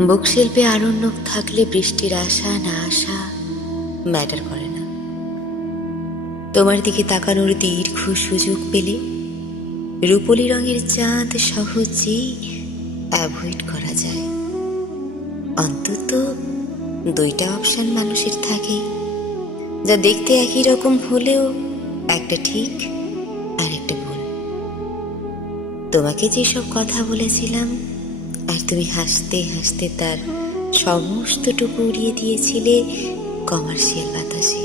বুকশিল্পে আরণ্যক থাকলে বৃষ্টির আশা না আসা ম্যাটার করে না। তোমার দিকে তাকানোর দীর্ঘ সুযোগ পেলে রূপলি রঙের চাঁদ সহজেই অ্যাভয়েড করা যায়। অন্তত দুইটা অপশন মানুষের থাকে, যা দেখতে একই রকম হলেও একটা ঠিক আর একটা ভুল। তোমাকে যেসব কথা বলেছিলাম আর তুমি হাসতে হাসতে তার সমস্তটুকু উড়িয়ে দিয়েছিলে কমার্শিয়াল বাতাসে।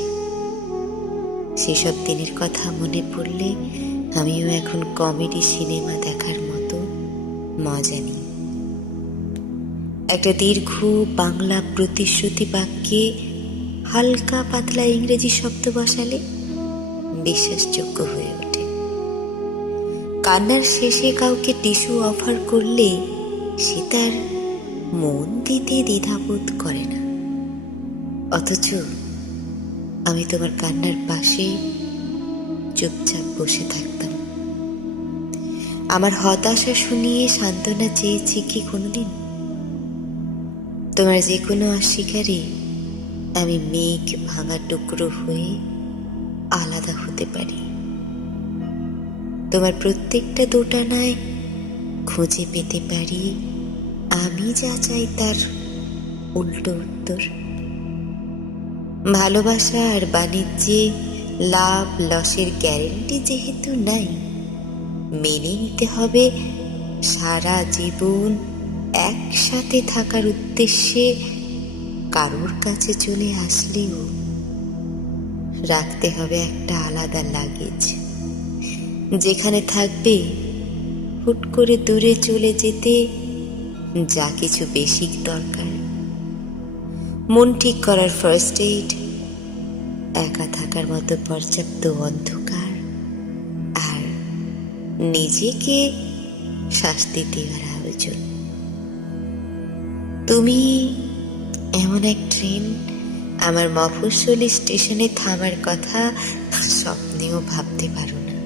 সেসব দিনের কথা মনে পড়লে আমিও এখন কমেডি সিনেমা দেখার মতো মজা নিই। একটা দীর্ঘ বাংলা প্রতিশ্রুতি বাক্যে হালকা পাতলা ইংরেজি শব্দ বসালে বিশ্বাসযোগ্য হয়ে ওঠে। কান্নার শেষে কাউকে টিস্যু অফার করলে সে তার মন দিতে দ্বিধাবোধ করে না। অথচ আমি তোমার কান্নার পাশে চুপচাপ বসে থাকতাম। আমার হতাশা শুনিয়ে সান্ত্বনা চেয়েছি কি কোনোদিন? তোমার যে কোনো অস্বীকারে আমি মেঘ ভাঙা টুকরো হয়ে আলাদা হতে পারি। তোমার প্রত্যেকটা দোটানায় খুঁজে পেতে পারি। আমি যা চাই তার উল্টো উত্তর। ভালোবাসা আর বাণিজ্যে লাভ লসের গ্যারেন্টি যেহেতু নাই, মেনে নিতে হবে সারা জীবন একসাথে থাকার উদ্দেশ্যে কারোর কাছে চলে আসলেও রাখতে হবে একটা আলাদা লাগেজ যেখানে থাকবে হুট করে দূরে চলে যেতে যা কিছু বেসিক দরকার। মন ঠিক করার ফার্স্ট এইড একা থাকার মতো পর্যাপ্ত অন্ধকার আর নিজেকে শাস্তি দেওয়ার আয়োজন। তুমি এমন এক ট্রেন আমার মফস্বলী স্টেশনে থামার কথা স্বপ্নেও ভাবতে পারো না।